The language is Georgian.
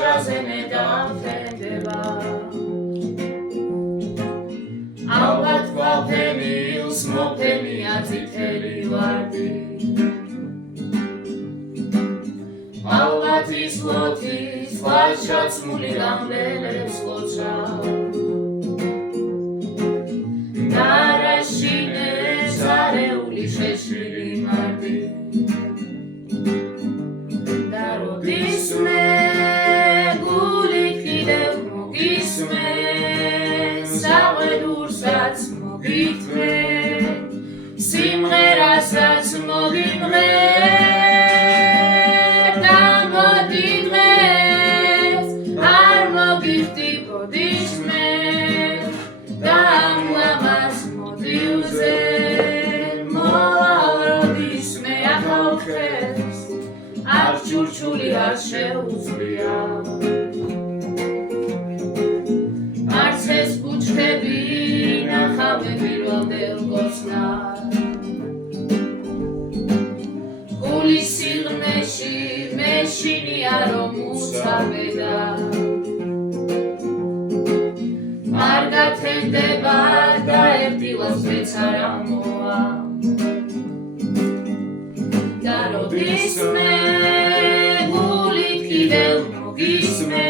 შრაზენე დამფენდება ალბათ გვაფენილს მოფენია წითელი ვარდი ალბათ ის ლოთის ხვარჩაცმული რამდენებს ყოჩა დარაშინებს არეული შეშლილი მარდი და როდის მე გულით კიდევ მოგისმე საყვედურსაც მოგითმე სიმღერასაც მოგიმღე ჩურჩული არ შეუძლია არც ეს ბუჩქები ნახავენ პირველდელ გოცნად გულის სიღრმეში მეშინია რომ უცავე და არ გათენდება და ერთილას მეც არ ამოვა და როდის მე გულით კიდევ მოგისმე